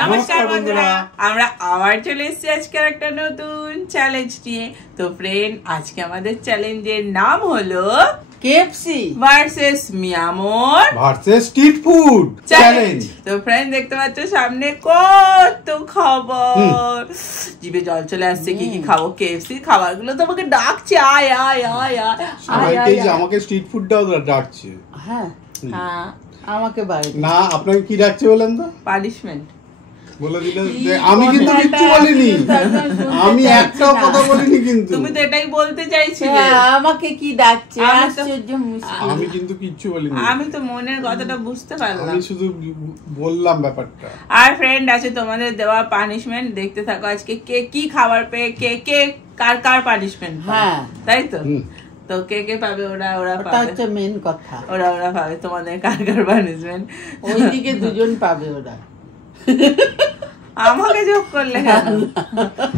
নমস্কার বন্ধুরা, আমরা আবার চলে এসেছি আজকের একটা নতুন চ্যালেঞ্জ নিয়ে। তো ফ্রেন্ড, আজকে আমাদের চ্যালেঞ্জের নাম হলো KFC versus Miamor versus street food challenge. তো ফ্রেন্ড, দেখতে পাচ্ছ সামনে কত খাবার, জিভে জল চলে আসছে। কি কি খাবো? কেএফসি খাবারগুলো তো আমাকে ডাকছে, আয় আয় আয় আয়। সবাইকেই আমাকে স্ট্রিট ফুডটাও ডাকছে। হ্যাঁ হ্যাঁ, আমাকে বাইরে না, আপনাকে কি ডাকছে বলেন তো? পানিশমেন্ট বলে দিলে। আমি কিন্তু কিচ্ছু বলিনি, আমি একটাও কথা বলিনি কিন্তু। তুমি তো এটাই বলতে চাইছিলে। আমাকে কি ডাকছে? আশ্চর্য মুশকিল। আমি কিন্তু কিচ্ছু বলিনি, আমি তো মনের কথাটা বুঝতে পারলাম, আমি শুধু বললাম ব্যাপারটা। আর ফ্রেন্ড আছে তোমাদের দেওয়া পানিশমেন্ট, দেখতে থাকো আজকে কে কি খাবার পেয়ে কে কে কার কার পানিশমেন্ট। হ্যাঁ, তাই তো। তো কে কে পাবে? ওরা পাবে, হচ্ছে মেন কথা। ওরা পাবে তোমাদের কার কার পানিশমেন্ট। ওইদিকে দুজন পাবে ওরা। আমাকে যোগ করলে কেন?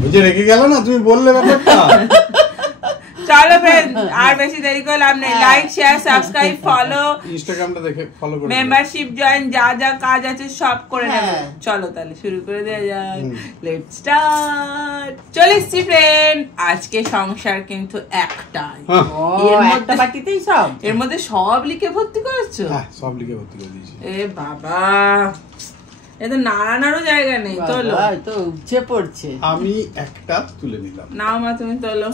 ওই যে রেখে গেল না, তুমি বললে ব্যাপারটা। চলো ফ্রেন্ড, আর বেশি দেরি করলাম নেই। লাইক শেয়ার সাবস্ক্রাইব ফলো, ইনস্টাগ্রামটা দেখে ফলো করে, মেম্বারশিপ জয়েন, যা যা কাজ আছে সব করে নেবে। চলো তাহলে শুরু করে দেওয়া যাক। Let's start. চলে এসছি ফ্রেন্ড, আজকে সংসার কিন্তু একটাই। এর মধ্যে বাটিতেই সব, এর মধ্যে সব লিখে ভর্তি করেছো? হ্যাঁ, সব লিখে ভর্তি করে দিয়েছি। এ বাবা, এ তো নাড়ানোরও জায়গা নেই। তোলো, তো উঠছে পড়ছে। আমি একটা তুলে নিলাম। নাও মা, তুমি তোলো।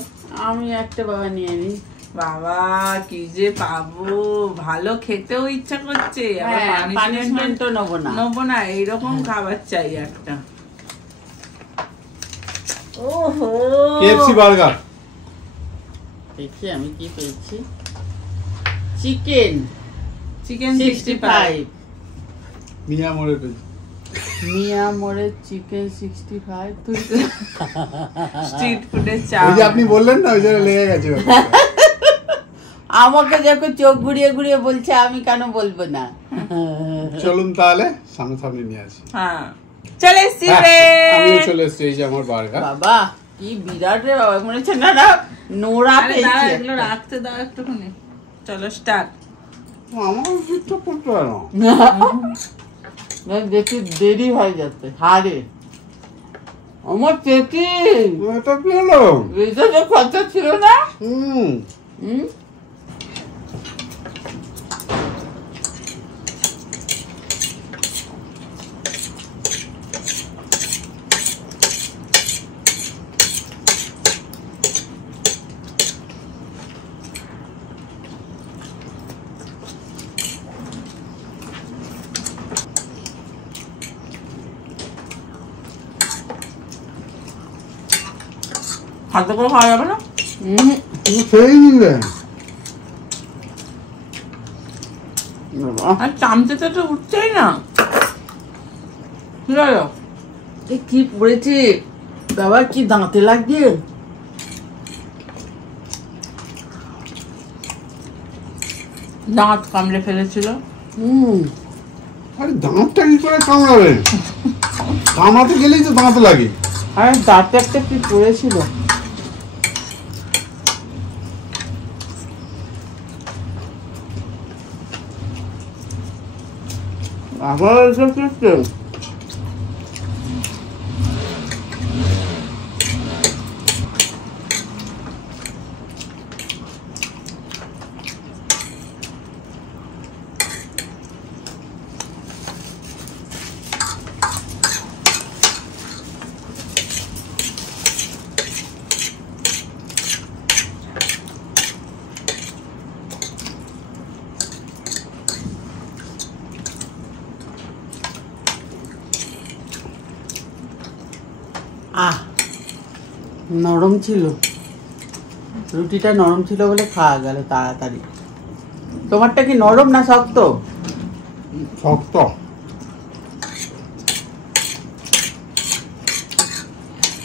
আমি একটা বাবা নিয়ে নিই। বাবা, কি যে পাবো, ভালো খেতেও ইচ্ছা করছে, পানিশমেন্টও নেবো না, এইরকম খাবার চাই একটা। ওহো, কেএফসি বার্গার। দেখি আমি কি পেয়েছি। চিকেন 65। মিয়ামোরের পেয়েছি। মিয়ামোরের চিকেন 65। তুই স্ট্রিট ফুডের চা। ওই যে আপনি বললেন না, ওই জন্য লেগে গেছে। আমাকে যখন চোখ ঘুরিয়ে ঘুরিয়ে বলছে, আমি কেন বলবো না? চলুন তাহলে সামনে নিয়ে আসি। হ্যাঁ, চলে এসছি রে। আমিও চলে এসছি। এই যে আমার বার্গার। বাবা কি বিরাট রে বাবা, মনে হচ্ছে না নোরা পেয়েছি। এগুলো রাখতে দাও একটুখানি। চলো স্টার্ট। আমার কিছু করতে পারো না, দেখি দেরি হয়ে যাচ্ছে। হারে আমার চেকি, এটা কি হলো? এটা তো কথা ছিল না। হুম, হাতে করে খাওয়া যাবে না? সেই নিলে আর চামচেতে তো উঠছেই না। কি হলো? কি পড়েছে বাবা, কি দাঁতে লাগছে। দাঁত কামড়ে ফেলেছিল। আরে দাঁতটা কি করে কামড়াবে? কামড়াতে গেলেই তো দাঁত লাগে। আরে দাঁতে একটা কি পড়েছিল। আবার এসব সিস্টেম। নরম ছিল, রুটিটা নরম ছিল বলে খাওয়া গেল তাড়াতাড়ি। তোমারটা কি নরম না শক্ত? শক্ত।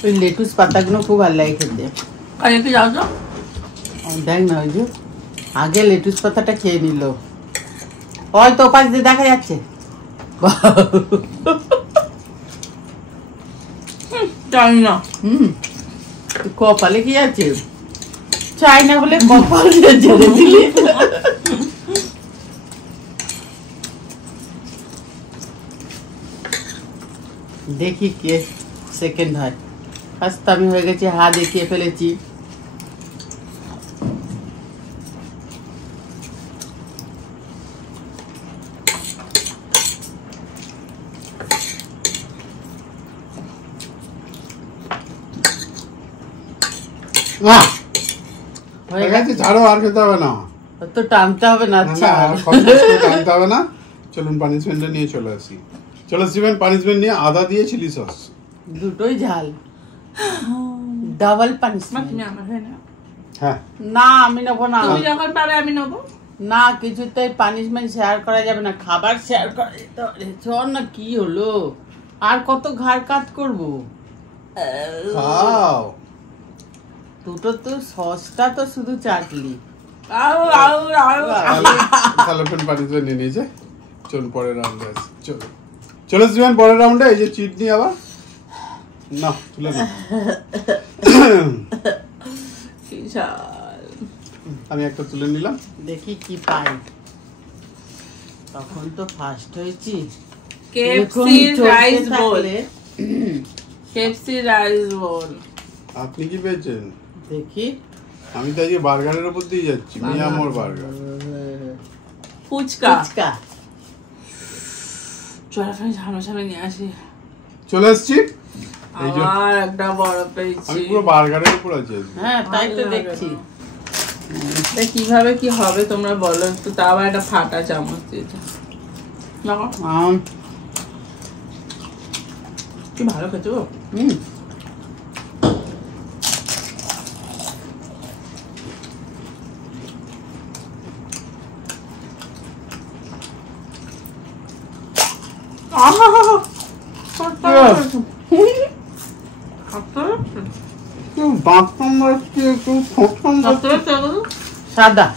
ওই লেটুস পাতাগুলো খুব ভালো লাগে খেতে। আরে কি যাও তো? দেখ না, ওই যে আগে লেটুস পাতাটা খেয়ে নিল। ওই তো পাশ দিয়ে দেখা যাচ্ছে। জানি না। কপালে কি আছে? চাই না বলে কপাল দিয়ে ছেড়ে দিলি। দেখি কে সেকেন্ড হয়। ফার্স্ট আমি হয়ে গেছি, হা দেখিয়ে ফেলেছি। হয়ে গেছে, ঝাড়ো, আর খেতে হবে না, তো টানতে হবে না। আচ্ছা টানতে হবে না। চলুন পানিশমেন্টটা নিয়ে চলে আসি। চলো স্টিভেন, পানিশমেন্ট নিয়ে আদা দিয়ে চিলি সস। দুটোই ঝাল, ডাবল পানিশমেন্ট। তুমি আমার হয়ে নাও। হ্যাঁ না আমি নেবো না। তুমি যখন পাবে আমি নেবো। না, কিছুতেই পানিশমেন্ট শেয়ার করা যাবে না, খাবার শেয়ার করা যেতে হবে। চল না, কি হলো, আর কত ঘাড় কাট করবো। খাও। দুটো তো সসটা তো শুধু চাটলি। আউ আউ আউ তাহলে পানিশমেন্ট নিয়ে নিয়েছে। চল পরের রাউন্ডে আসি। চলো চলো স্টিভেন, পরের রাউন্ডে এই যে চিট নিয়ে আবার না তুলে না। আমি একটা তুলে নিলাম, দেখি কি পাই। তখন তো ফার্স্ট হয়েছি। KFC rice bowl. KFC rice bowl. আপনি কি পেয়েছেন? দেখি। আমি তো আজকে বার্গারের উপর দিয়ে যাচ্ছি, মিয়ামোর বার্গার। ফুচকা। ফুচকা। চলো ফ্রেন্ড, ঝামেলা ঝামেলা নিয়ে আসি। চলে আসছি। এই যে আর একটা বড় পেয়েছি। আমি পুরো বার্গারের উপর আছি। হ্যাঁ তাই তো দেখছি। এটা কিভাবে কি হবে তোমরা বলো একটু, তাও আবার একটা ফাটা চামচ দিয়েছে। কি ভালো খেতে গো। সাদা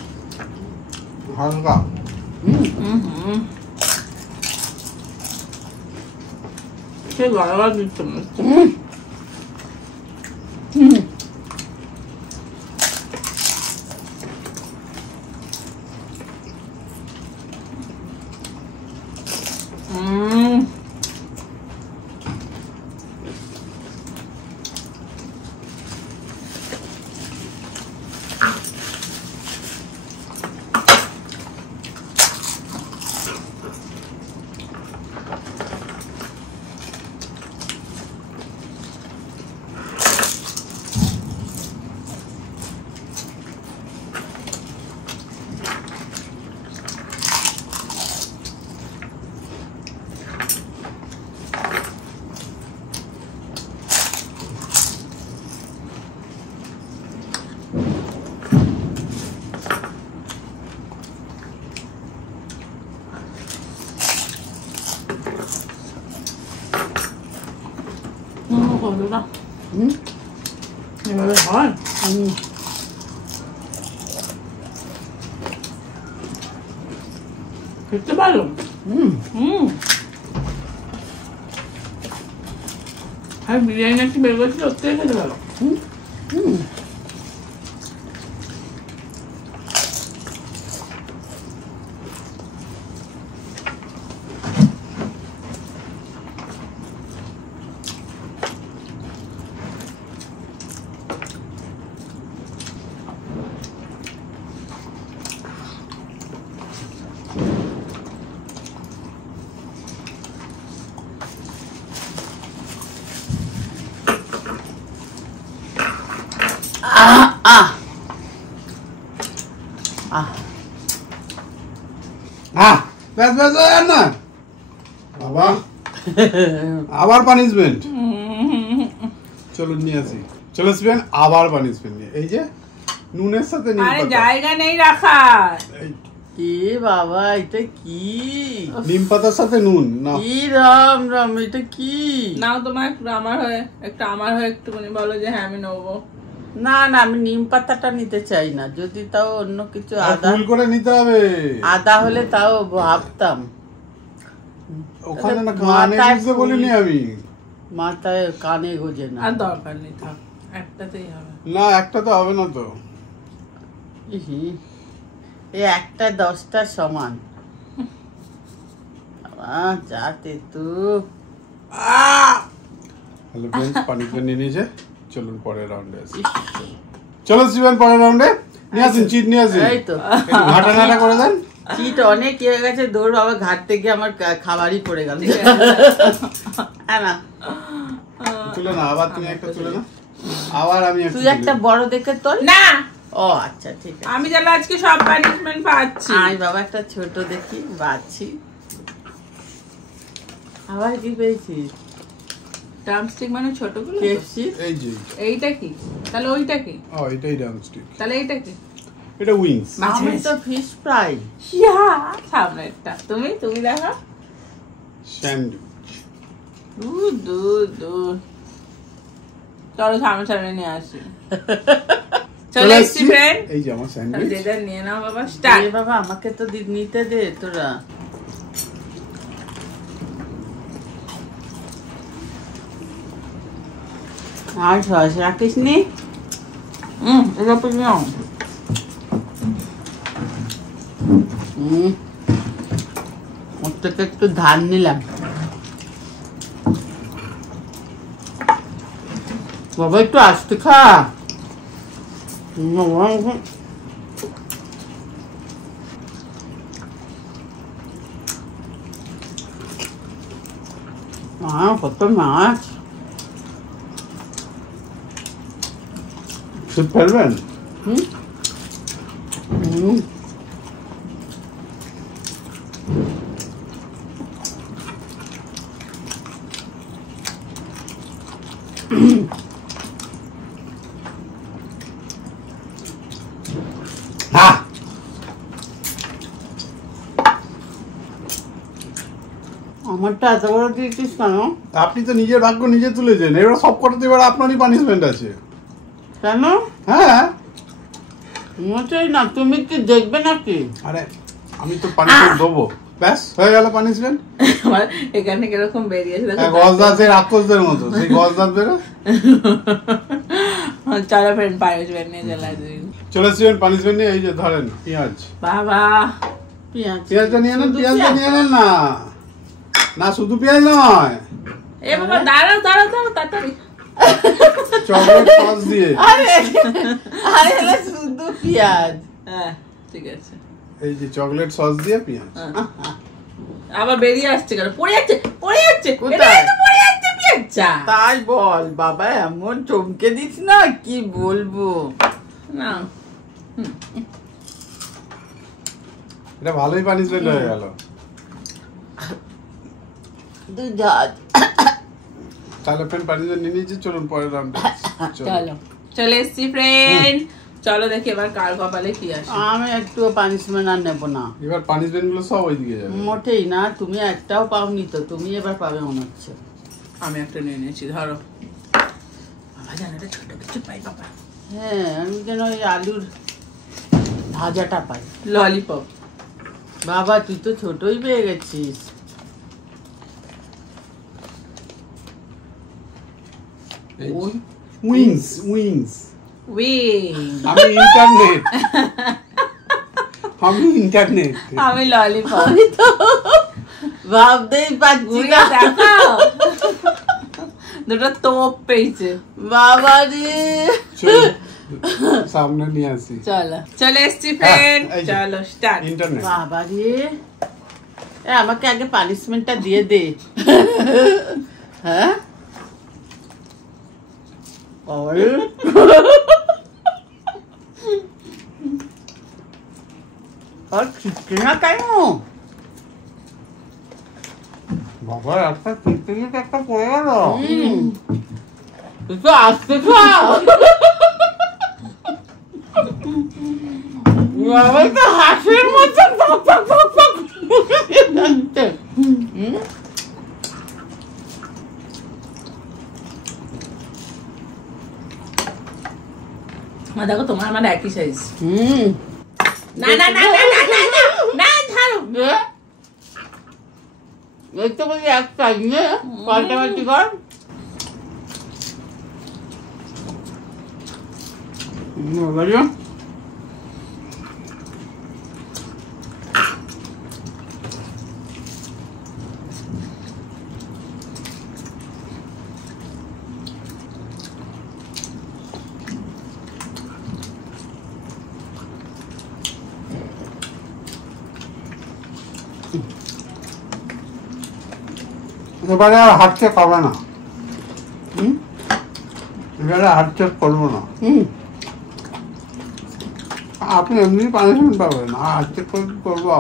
হালকা। সে গড়াগড়া দিচ্ছে না। এভাবে হয়? খেতে পারো? আর বিরিয়ানি একটু বের করছিল, ওর থেকে খেতে পারো। ব্যাস ব্যাস আর না বাবা, আবার পানিশমেন্ট। চলুন নিয়ে আসি। চলো স্টিভেন, আবার পানিশমেন্ট নিয়ে। এই যে নুনের সাথে নিম আরে পাতা। জায়গা নেই রাখার। কি বাবা, এটা কি? নিম পাতার সাথে নুন না। কি রাম রাম, এটা কি? নাও তোমার একটু আমার হয়ে, একটু আমার হয়ে একটুখানি বলো যে হ্যাঁ আমি নেবো। না না, আমি নিম পাতাটা নিতে চাই না। যদি তাও অন্য কিছু আদা, ফুল করে নিতে হবে। আদা হলে তাও ভাবতাম। ওখানে না কানে গুজতে বলিনি আমি। মাথায় কানে গোজে না। আর দরকার নেই, থাক একটাতেই হবে। না একটা তো হবে না তো। এই একটা 10টার সমান। যাতে তো হ্যালো फ्रेंड्स পানিশমেন্ট নিয়ে নিয়েছে চলুন পরের রাউন্ডে আসি চলো শিবেন পরের রাউন্ডে নিয়ে আসুন চিট নিয়ে আসুন এই তো ঘাটা নাটা করে দেন চিট অনেক হয়ে গেছে দৌড় বাবা ঘাট থেকে আমার খাবারই পড়ে গেল হ্যাঁ না তুলে না আবার তুমি একটা তুলে না আবার আমি তুই একটা বড় দেখে তোল না ও আচ্ছা ঠিক আছে আমি জানো আজকে সব পানিশমেন্ট পাচ্ছি আই বাবা একটা ছোট দেখি বাচ্ছি আবার কি পেয়েছিস ড্রামস্টিক মানে ছোটগুলো তো? কেএফসি এই যে এইটা কি তাহলে ওইটা কি ও এটাই ড্রামস্টিক তাহলে এইটা কি এটা উইংস আমি তো ফিশ ফ্রাই ইয়া সামনেরটা তুমি তুমি দেখো স্যান্ডউইচ দূর দূর দূর চলো সামনে সামনে নিয়ে আসি চলে এসছি ফ্রেন্ড এই যে আমার স্যান্ডউইচ যেটা নিয়ে নাও বাবা স্টার্ট এ বাবা আমাকে তো নিতে দে তোরা আর সস রাখিস নি এটা তো নিও ওর থেকে একটু ধান নিলাম বাবা একটু আসতে খা কত মাছ শুট ফেলবেন হুম হুম হ্যাঁ আমারটা এত বড় দিয়েছিস কেন আপনি তো নিজের ভাগ্য নিজে তুলেছেন এবার সব কটাতে এবার আপনারই পানিশমেন্ট আছে কেন হ্যাঁ মোটেই না তুমি কি দেখবে নাকি আরে আমি তো পানিশমেন্ট দেবো ব্যাস হয়ে গেল পানিশমেন্ট আমার এখানে কিরকম বেরিয়েছে দেখো গজদাসের রাক্ষসদের মতো সেই গজদাস বেরো চলো ফ্রেন্ড পানিশমেন্ট নিয়ে চলে আসি চলে আসবেন পানিশমেন্ট নিয়ে এই যে ধরেন পেঁয়াজ বাবা পেঁয়াজ পেঁয়াজটা নিয়ে নেন পেঁয়াজটা নিয়ে নেন না না শুধু পেঁয়াজ নয় এ বাবা দাঁড়াও দাঁড়াও দাঁড়াও তাড়াতাড়ি চকলেট সস দিয়ে আরে আরে হলো শুধু পেঁয়াজ হ্যাঁ ঠিক আছে এই যে চকলেট সস দিয়ে পেঁয়াজ আবার বেরিয়ে আসছে কেন পড়ে যাচ্ছে পড়ে যাচ্ছে কোথায়? এটা তো পড়ে যাচ্ছে পেঁয়াজটা তাই বল বাবা এমন চমকে দিস না কি বলবো না এটা ভালোই পানিশমেন্ট হয়ে গেল তুই ঝাঁজ তাহলে ফ্রেন্ড পানিশমেন্ট নিয়ে নিয়েছি চলুন পরের রাউন্ডে চলো চলে এসছি ফ্রেন্ড চলো দেখি এবার কার কপালে কি আসে আমি একটু পানিশমেন্ট আর নেবো না এবার পানিশমেন্ট গুলো সব ওইদিকে যাবে মোটেই না তুমি একটাও পাওনি তো তুমি এবার পাবে মনে হচ্ছে আমি একটা নিয়ে নিয়েছি ধরো বাবা জানো এটা ছোট কিছু পাই বাবা হ্যাঁ আমি যেন ওই আলুর ভাজাটা পাই ললিপপ বাবা তুই তো ছোটই পেয়ে গেছিস উইংস উইংস উইং আমি ইন্টারনেট আমি ইন্টারনেট আমি ললিপপ আমি তো ভাবতেই পারছি ঘুরে না দেখাও দুটো তোপ পেয়েছে বাবা রে সামনে নিয়ে আসি চলো চলে এসছি ফ্রেন্ড এই যে। চলো স্টার্ট ইন্টারনেট বাবা রে এ আমাকে আগে পানিশমেন্টটা দিয়ে দে হ্যাঁ আরে আর খিচকে না কেন বাবা একটা টিকটিকি একটা পড়ে গেল তুই তো আসতে খা বাবা তো হাসির মতো পক পক পক পক যাচ্ছে দেখো তোমার আমার একই সাইজ হুম না না না না না না না না ছাড়ো দেখতে বলি এক সাইজ নে পাল্টাপাল্টি কর বলো এবারে আর হাত চেক হবে না। এবারে হাত চেক করবো না। আপনি এমনি পানিশমেন্ট পাবেন, হাত চেক করবো।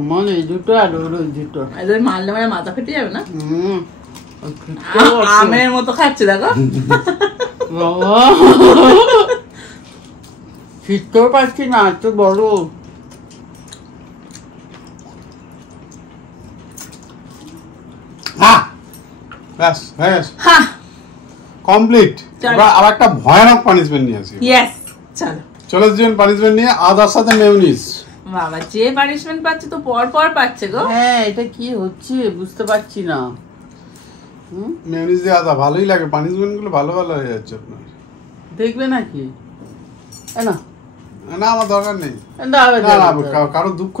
আমার এই দুটো আর ওর ওই দুটো মারলে মানে মাথা ফেটে যাবে না? আমের মতো খাচ্ছে দেখো। ফিরতেও পারছি না, এত বড়। ব্যাস ব্যাস কমপ্লিট। এবার আর একটা ভয়ানক পানিশমেন্ট নিয়ে আসি। ইয়েস, চলো চলে যাবেন পানিশমেন্ট নিয়ে, আদার সাথে মেয়োনিজ। বাবা যে পানিশমেন্ট পাচ্ছে তো পর পর পাচ্ছে গো। হ্যাঁ, এটা কি হচ্ছে বুঝতে পারছি না। মেয়োনিজ দিয়ে আদা ভালোই লাগে, পানিশমেন্ট গুলো ভালো ভালো হয়ে যাচ্ছে আপনার। দেখবে নাকি? না না, আমার দরকার নেই। কারো দুঃখ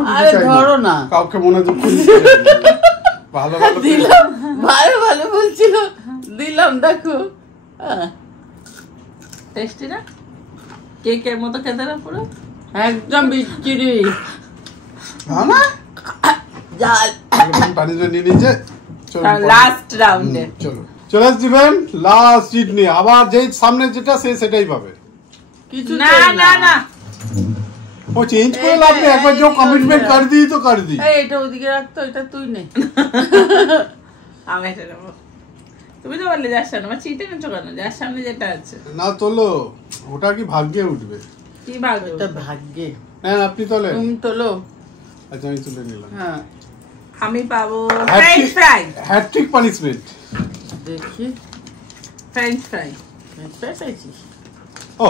ধরো না, কাউকে মনে দুঃখ দিতে ভালো ভালো দিলাম, ভালো ভালো বলছিল দিলাম। দেখো টেস্টি না? কেকের মতো খেতে না পুরো একদম বিচ্ছিরি। জাল পানিশমেন্ট নিয়ে নিয়েছে। লাস্ট রাউন্ডে চলে আসবেন লাস্ট সিট নিয়ে। আবার যেই সামনে যেটা সেটাই পাবে। কিছু না না না, ও চেঞ্জ করে লাভ নেই, একবার जो কমিটমেন্ট कर दी तो कर दी। এই এটা ওদিকে রাখতো, এটা তুই নে। আমি এটা নেব। তুমি তো বললে যার সামনে, আমার চিটে নিচ্ছ কেন? যার সামনে যেটা আছে না তোলো, ওটা কি ভাগ্যে উঠবে? কি ভাগ্য? এটা ভাগ্যে। হ্যাঁ আপনি তোলেন। তুমি তোলো। আচ্ছা আমি তুলে নিলাম। হ্যাঁ আমি পাবো ফ্রেঞ্চ ফ্রাই। Hattrick punishment. দেখি ফ্রেঞ্চ ফ্রাই। পেয়েছিস? ও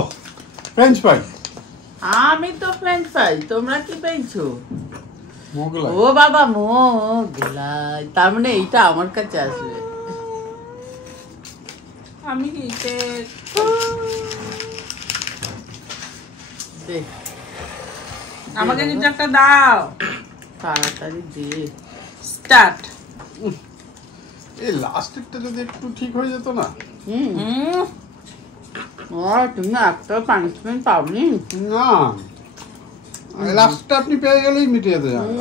ফ্রেঞ্চ ফ্রাই। আমি তো ফ্রেঞ্চ ফ্রাই, তোমরা কি পেয়েছো? মোগলাই। ও বাবা মোগলাই, তার মানে এইটা আমার কাছে আসবে। আমি কি দেখ, আমাকে কিছু একটা দাও। তাড়াতাড়ি দে। স্টার্ট। এই লাস্টেরটা যদি একটু ঠিক হয়ে যেত না। তুমি একটা পানিশমেন্ট পাওনি? না, লাস্টটা আপনি পেয়ে গেলেই মিটে যেতে যাবে।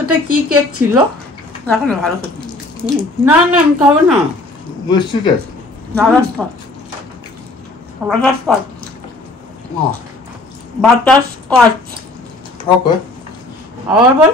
ওটা কি কেক ছিল? এখন ভালো খেতে। না না, আমি খাবো না। মিষ্টি কেক। বাটারস্কচ। ওকে। আবার বল।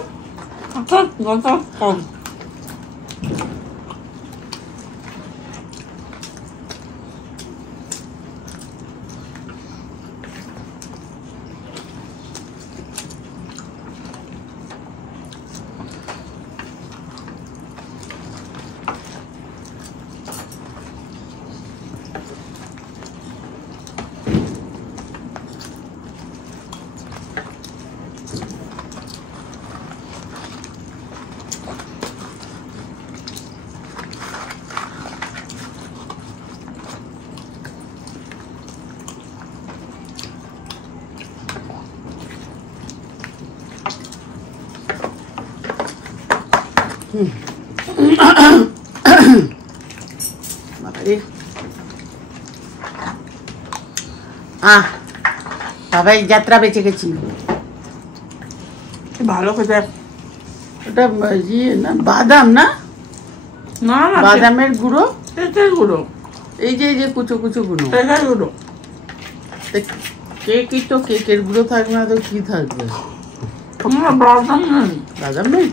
সবাই যাত্রা বেঁচে গেছি। ভালো খেতে। ওটা না বাদাম না? না না, বাদামের গুঁড়ো, তেঁতুল গুঁড়ো। এই যে কুচো কুচো গুঁড়ো, তেঁতুল গুঁড়ো। কেকই তো, কেকের গুঁড়ো থাকবে না তো কি থাকবে? বাদাম নেই। বাদাম নেই?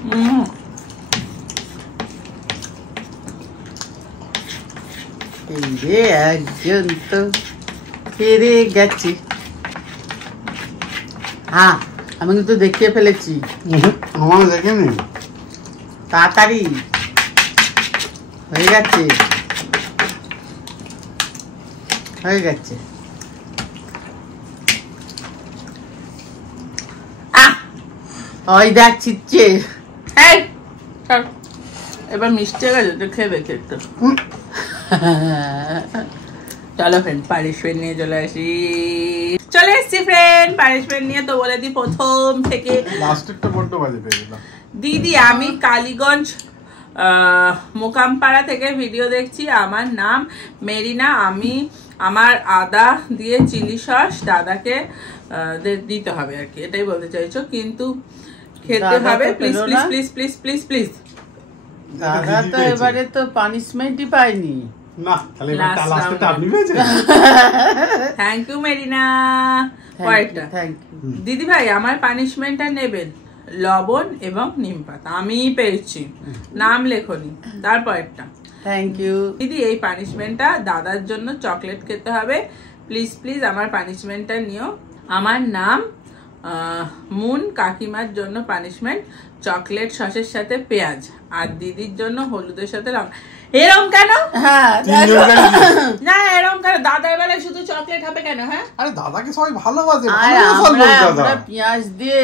এই রে একজন তো হেরে গেছি। হ্যাঁ, আমি কিন্তু দেখিয়ে ফেলেছি। আমার দেখেনি। তাড়াতাড়ি হয়ে গেছে, হয়ে গেছে। ওই দেখ ছিটছে। এবার মিষ্টি হয়ে গেছে, খেয়ে দেখে একটু। চলো ফ্রেন্ড পানিশমেন্ট নিয়ে চলে আসি। চলে এসছি ফ্রেন্ড পানিশমেন্ট নিয়ে। তো বলে দিই প্রথম থেকে লাস্টেরটা বড্ড বাজে পেয়ে গেলাম। দিদি আমি কালীগঞ্জ মোকামপাড়া থেকে ভিডিও দেখছি। আমার নাম মেরিনা। আমি আমার আদা দিয়ে চিলি সস দাদাকে দিতে হবে আর কি, এটাই বলতে চাইছো, কিন্তু খেতে হবে please please please please please please. দাদা তো এবারে তো পানিশমেন্টই পাইনি। না তাহলে লাস্টটা আপনি পেয়েছেন। Thank you Marina. কয়েকটা থ্যাংক ইউ দিদি ভাই আমার পানিশমেন্টটা নেবেন, লবণ এবং নিম পাতা। আমিই পেয়েছি, নাম লেখনি। তারপর একটা থ্যাংক ইউ দিদি এই পানিশমেন্টটা দাদার জন্য চকলেট খেতে হবে, প্লিজ প্লিজ আমার পানিশমেন্টটা নিও। আমার নাম মুন। কাকিমার জন্য পানিশমেন্ট চকলেট সসের সাথে পেঁয়াজ, আর দিদির জন্য হলুদের সাথে লঙ্কা। এরম কেন? হ্যাঁ না এরম কেন? দাদার বেলায় শুধু চকলেট হবে কেন? হ্যাঁ আরে দাদাকে সবাই ভালোবাসে, আর ভালোবাসার লোক দাদা। আমরা পেঁয়াজ দিয়ে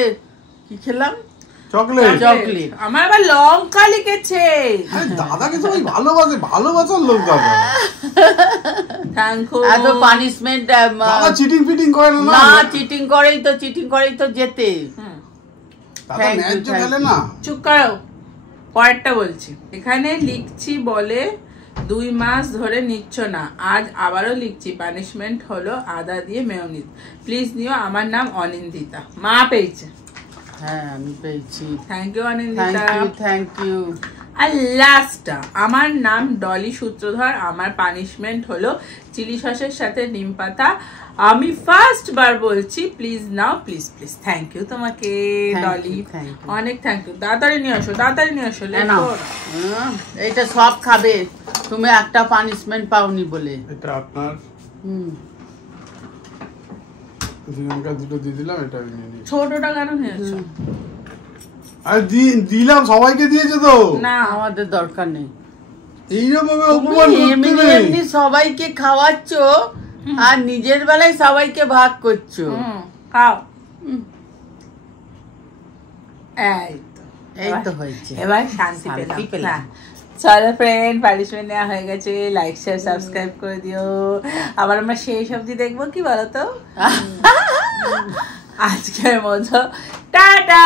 কি খেলাম? চকলেট। চকলেট। আমার আবার লঙ্কা লিখেছে। আরে দাদাকে সবাই ভালোবাসে, ভালোবাসার লোক দাদা। Thank you. এত পানিশমেন্ট দাদা চিটিং ফিটিং করে না। না চিটিং করেই তো যেতে। দাদা ন্যায্য গেলে না। চুপ করো, পরেরটা বলছি। এখানে লিখছি বলে 2 মাস ধরে নিচ্ছ না, আজ আবারও লিখছি। পানিশমেন্ট হলো আদা দিয়ে মেয়োনিজ, প্লিজ নিও। আমার নাম অনিন্দিতা। মা পেয়েছে। হ্যাঁ আমি পেয়েছি। Thank you Anindita. Thank you আর লাস্টটা আমার নাম ডলি সূত্রধর। আমার পানিশমেন্ট হলো চিলি সসের সাথে নিম পাতা। আমি ফার্স্ট বার বলছি, please now please please. Thank you তোমাকে ডলি, অনেক থ্যাংক ইউ। তাড়াতাড়ি নিয়ে আসো, তাড়াতাড়ি নিয়ে আসো। এইটা সব খাবে, তুমি একটা পানিশমেন্ট পাওনি বলে। এটা আপনার। দুজনকে দুটো দিয়ে দিলাম, এটা আমি নিয়ে নিই। ছোটটা কেন নিয়েছো? আর দিলাম, সবাইকে দিয়েছে তো। না আমাদের দরকার নেই। এইরকম ভাবে অপমান করতে নেই। এমনি সবাইকে খাওয়াচ্ছ আর নিজের বেলায় সবাইকে ভাগ করছো। খাও। এই তো হয়েছে, এবার শান্তি পেলাম। চলো ফ্রেন্ড পানিশমেন্ট নেওয়া হয়ে গেছে। লাইক শেয়ার সাবস্ক্রাইব করে দিও। আবার আমরা সেই সবজি দেখবো কি বলতো। আজকের মতো টাটা।